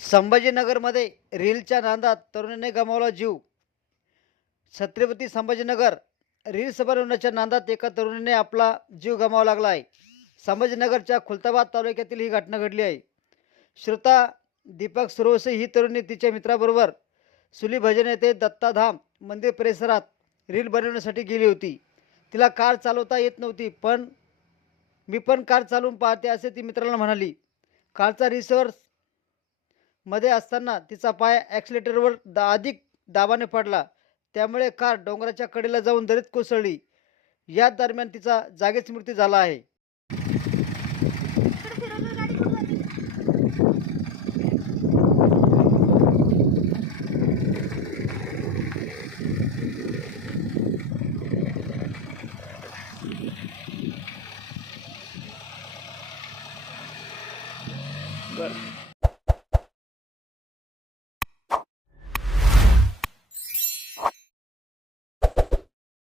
संभाजीनगरमध्ये रीलच्या नादात तरुणीने गमावला जीव. छत्रपती संभाजीनगर रील्स बनवण्याच्या नांदात एका तरुणीने आपला जीव गमावा लागला आहे. संभाजीनगरच्या खुलताबाद तालुक्यातील ही घटना घडली आहे. श्रोता दीपक सुरवसे ही तरुणी तिच्या मित्राबरोबर सुली भजन येथे दत्ताधाम मंदिर परिसरात रील बनवण्यासाठी गेली होती. तिला कार चालवता येत नव्हती पण मी पण कार चालवून पाहते असे ती मित्राला म्हणाली. कारचा रिसर्च मध्ये असताना तिचा पाय ॲक्सिलेटरवर दा अधिक दाबाने पडला. त्यामुळे कार डोंगराच्या कडेला जाऊन दरीत कोसळली. या दरम्यान तिचा जागीच मृत्यू झाला आहे. बरं.